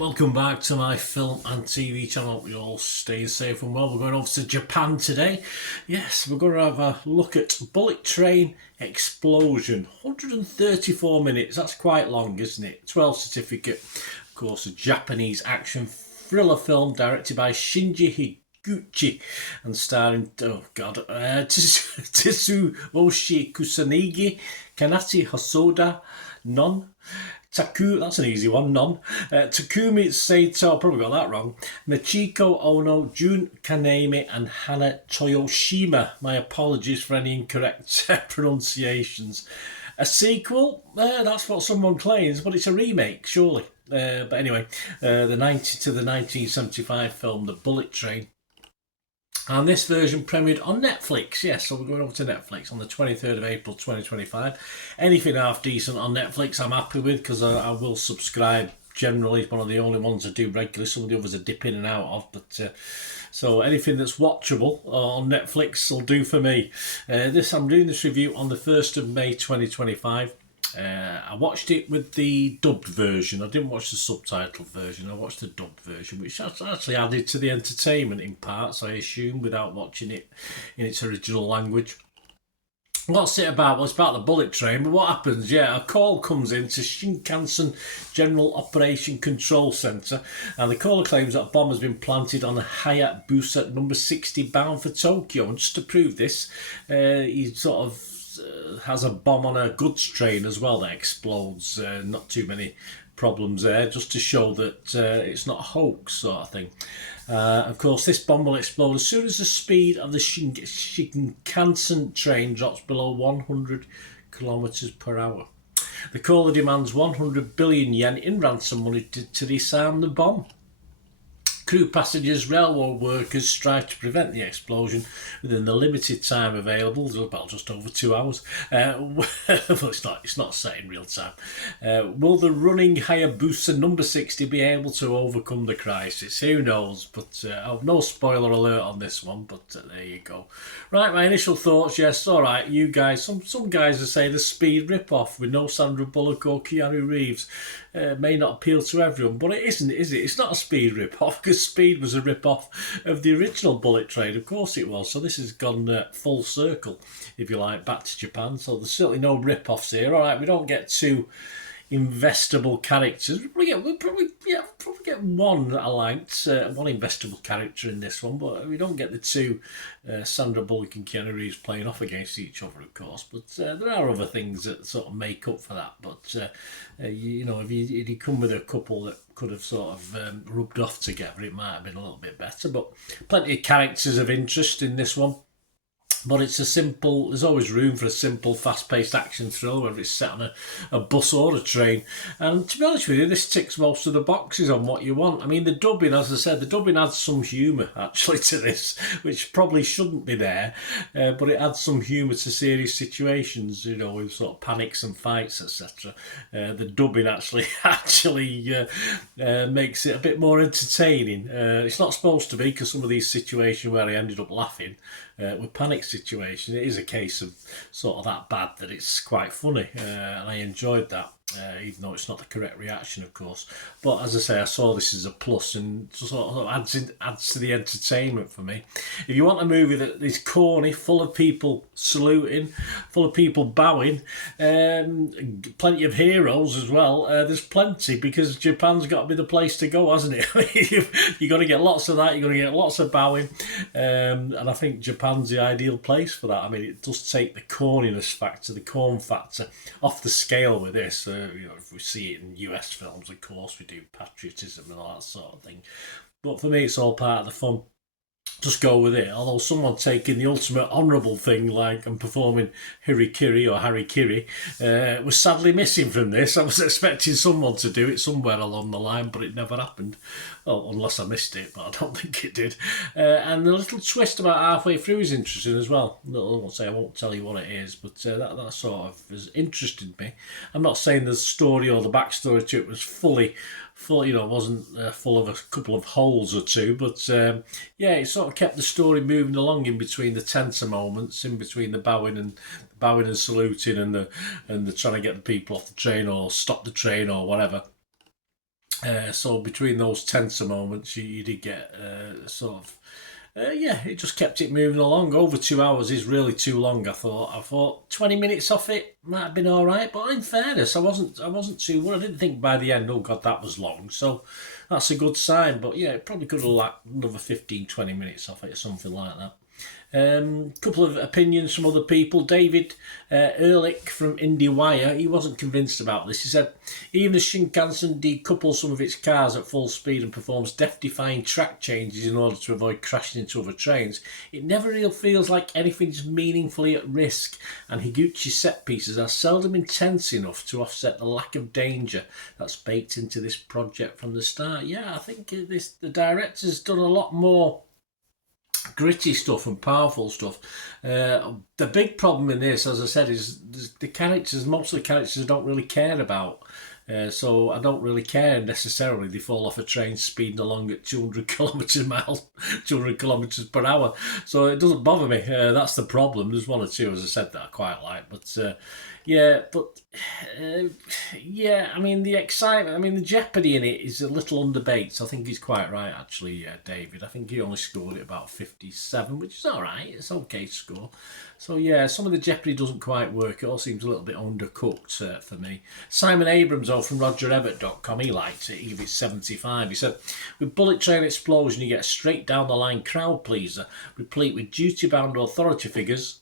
welcome back to my film and TV channel. Hope you all stay safe and well. We're going over to Japan today. Yes, we're going to have a look at Bullet Train Explosion. 134 minutes, that's quite long, isn't it? 12 certificate. Of course, a Japanese action thriller film directed by Shinji Higuchi and starring, Tsuyoshi Kusanagi, Kanati Hosoda, that's an easy one, Takumi Sato, probably got that wrong, Michiko Ono, Jun Kaneme and Hana Toyoshima. My apologies for any incorrect pronunciations. A sequel? That's what someone claims, but it's a remake, surely. But anyway, the 1975 film, The Bullet Train. And this version premiered on Netflix. Yes, so we're going over to Netflix on the 23rd of April 2025. Anything half decent on Netflix I'm happy with, because I will subscribe generally. It's one of the only ones I do regularly. Some of the others I dip in and out of. But so anything that's watchable on Netflix will do for me. I'm doing this review on the 1st of May 2025. I watched it with the dubbed version. I didn't watch the subtitled version. I watched the dubbed version, which actually added to the entertainment in parts, I assume, without watching it in its original language. What's it about? Well, it's about the bullet train, but what happens? Yeah, a call comes in to Shinkansen General Operation Control Centre, and the caller claims that a bomb has been planted on a Hayabusa number 60 bound for Tokyo. And just to prove this, he sort of has a bomb on a goods train as well that explodes. Not too many problems there, just to show that it's not a hoax sort of thing. Of course, this bomb will explode as soon as the speed of the Shinkansen train drops below 100 kilometers per hour. The caller demands 100 billion yen in ransom money to disarm the bomb. Crew, passengers, railroad workers strive to prevent the explosion within the limited time available, about just over 2 hours. Well, it's not set in real time. Will the running Hayabusa number 60 be able to overcome the crisis? Who knows? But no spoiler alert on this one, but there you go. Right, my initial thoughts, yes, all right, you guys, some guys are saying the Speed rip-off with no Sandra Bullock or Keanu Reeves may not appeal to everyone, but it isn't, is it? It's not a Speed rip-off, because Speed was a rip-off of the original Bullet Train. Of course it was. So this has gone full circle, if you like, back to Japan. So there's certainly no rip-offs here. All right, we don't get two investable characters. We'll probably get one that I liked, one investable character in this one, but we don't get the two Sandra Bullock and Keanu Reeves playing off against each other, of course. But there are other things that sort of make up for that. But if you come with a couple that could have sort of rubbed off together, it might have been a little bit better. But plenty of characters of interest in this one. But there's always room for a simple, fast-paced action thriller, whether it's set on a bus or a train. And to be honest with you, this ticks most of the boxes on what you want. I mean, the dubbing, as I said, adds some humour, actually, to this, which probably shouldn't be there, but it adds some humour to serious situations, with sort of panics and fights, etc. The dubbing actually makes it a bit more entertaining. It's not supposed to be, because some of these situations where I ended up laughing, with panic situation, it is a case of sort of that bad that it's quite funny, and I enjoyed that, even though it's not the correct reaction, of course. But as I say, I saw this as a plus, and sort of adds to the entertainment for me. If you want a movie that is corny, full of people saluting, full of people bowing, plenty of heroes as well, there's plenty, because Japan's got to be the place to go, hasn't it? You've got to get lots of that, you've got to get lots of bowing, and I think Japan's the ideal place for that. I mean, it does take the corniness factor, the corn factor, off the scale with this. If we see it in US films, of course we do, patriotism and all that sort of thing. But for me, it's all part of the fun. Just go with it. Although someone taking the ultimate honourable thing, like and performing Harikiri or Harikiri, was sadly missing from this. I was expecting someone to do it somewhere along the line, but it never happened. Well, unless I missed it, but I don't think it did. And the little twist about halfway through is interesting as well. I won't tell you what it is, but that sort of has interested me. I'm not saying the story or the backstory to it was fully, wasn't full of a couple of holes or two, but it sort of kept the story moving along in between the tenser moments, in between the bowing and saluting, and the trying to get the people off the train or stop the train or whatever. So between those tenser moments, you did get sort of. Yeah, it just kept it moving along. Over 2 hours is really too long. I thought 20 minutes off it might have been all right, but in fairness, I wasn't too worried. I didn't think by the end, oh god, that was long. So that's a good sign. But yeah, it probably could have lacked another 15, 20 minutes off it, or something like that. Couple of opinions from other people. David Ehrlich from IndieWire, he wasn't convinced about this. He said, even as Shinkansen decouples some of its cars at full speed and performs death-defying track changes in order to avoid crashing into other trains, it never really feels like anything's meaningfully at risk, and Higuchi's set pieces are seldom intense enough to offset the lack of danger that's baked into this project from the start. Yeah, I think the director's done a lot more gritty stuff and powerful stuff. The big problem in this, as I said, is the characters. Most of the characters I don't really care about. So I don't really care necessarily. They fall off a train speeding along at 200 kilometres per hour. So it doesn't bother me. That's the problem. There's one or two, as I said, that I quite like. But yeah, I mean, the excitement, I mean, the jeopardy in it is a little underbaked. I think he's quite right, actually, David. I think he only scored it about 57, which is all right. It's okay to score. So yeah, some of the jeopardy doesn't quite work. It all seems a little bit undercooked for me. Simon Abrams, from RogerEbbett.com, he liked it. He gave it 75. He said, with Bullet Train Explosion, you get a straight down the line crowd pleaser, replete with duty-bound authority figures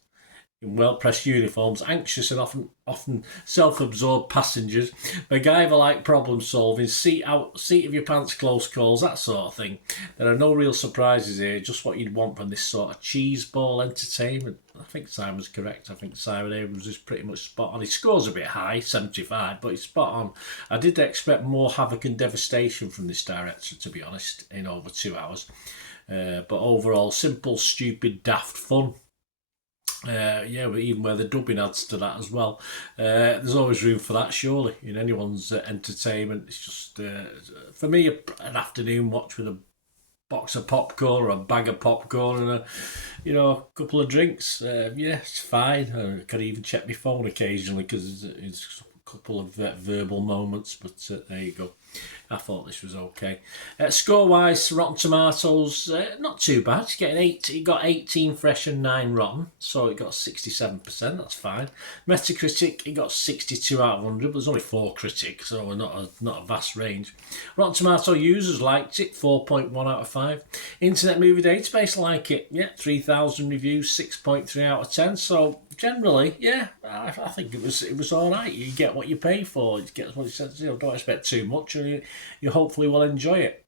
in well-pressed uniforms, anxious and often self-absorbed passengers, MacGyver-like problem-solving, seat of your pants close calls, that sort of thing. There are no real surprises here, just what you'd want from this sort of cheeseball entertainment. I think Simon's correct. I think Simon Abrams is pretty much spot on. He scores a bit high, 75, but he's spot on. I did expect more havoc and devastation from this director, to be honest, in over 2 hours. But overall, simple, stupid, daft fun. Yeah, but even where the dubbing adds to that as well. There's always room for that, surely, in anyone's entertainment. It's just, for me, an afternoon watch with a box of popcorn or a bag of popcorn and a couple of drinks. Yeah, it's fine. I can even check my phone occasionally because it's a couple of verbal moments, but there you go. I thought this was okay. Score-wise, Rotten Tomatoes, not too bad. It's getting 8. It got 18 fresh and 9 rotten, so it got 67%. That's fine. Metacritic, it got 62 out of 100, but there's only 4 critics, so not a vast range. Rotten Tomato users liked it, 4.1 out of 5. Internet Movie Database like it, 3,000 reviews, 6.3 out of 10. So generally, I think it was all right. You get what you pay for. You get what it says. Don't expect too much, and you hopefully will enjoy it.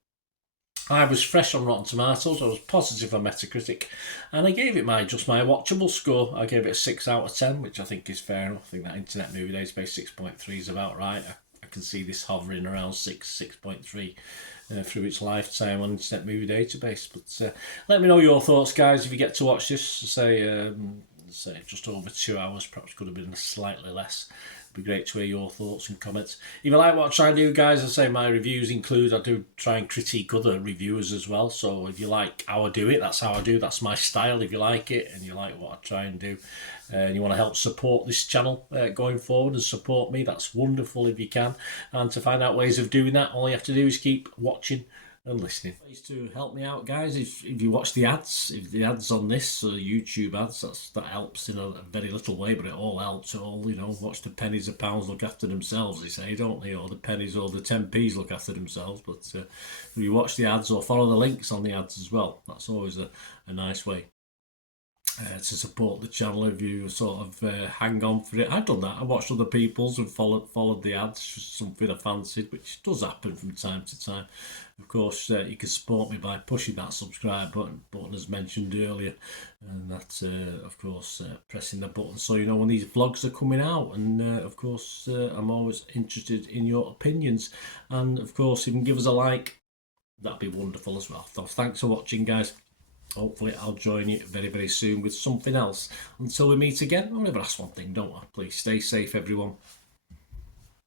I was fresh on Rotten Tomatoes. I was positive on Metacritic, and I gave it my watchable score. I gave it a 6 out of 10, which I think is fair enough. I think that Internet Movie Database 6.3 is about right. I can see this hovering around 6.3 through its lifetime on Internet Movie Database. But let me know your thoughts, guys, if you get to watch this. Say just over 2 hours, perhaps could have been slightly less. It'd be great to hear your thoughts and comments. If you like what I try and do, guys, I say my reviews include, I do try and critique other reviewers as well. So if you like how I do it, that's how I do. That's my style. If you like it and you like what I try and do, and you want to help support this channel going forward and support me, that's wonderful if you can. And to find out ways of doing that, all you have to do is keep watching and listening. Ways to help me out, guys, if you watch the ads, if the ads on this YouTube ads, that helps in a very little way, but it all helps. It all, watch the pennies and pounds look after themselves, they say, don't they? Or the pennies or the 10p's look after themselves. But if you watch the ads or follow the links on the ads as well, that's always a nice way to support the channel. If you sort of hang on for it, I've done that. I watched other people's and followed the ads, just something I fancied, which does happen from time to time. Of course, you can support me by pushing that subscribe button as mentioned earlier, and that, of course, pressing the button so you know when these vlogs are coming out. And of course, I'm always interested in your opinions, and of course, if you can give us a like, that'd be wonderful as well. So thanks for watching, guys. Hopefully I'll join you very, very soon with something else. Until we meet again, I'll never ask one thing, don't I? Please stay safe, everyone.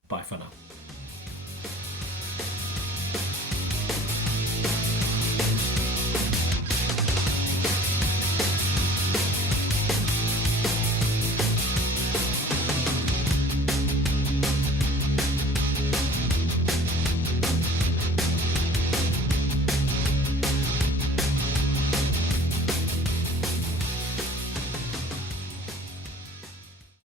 Bye for now.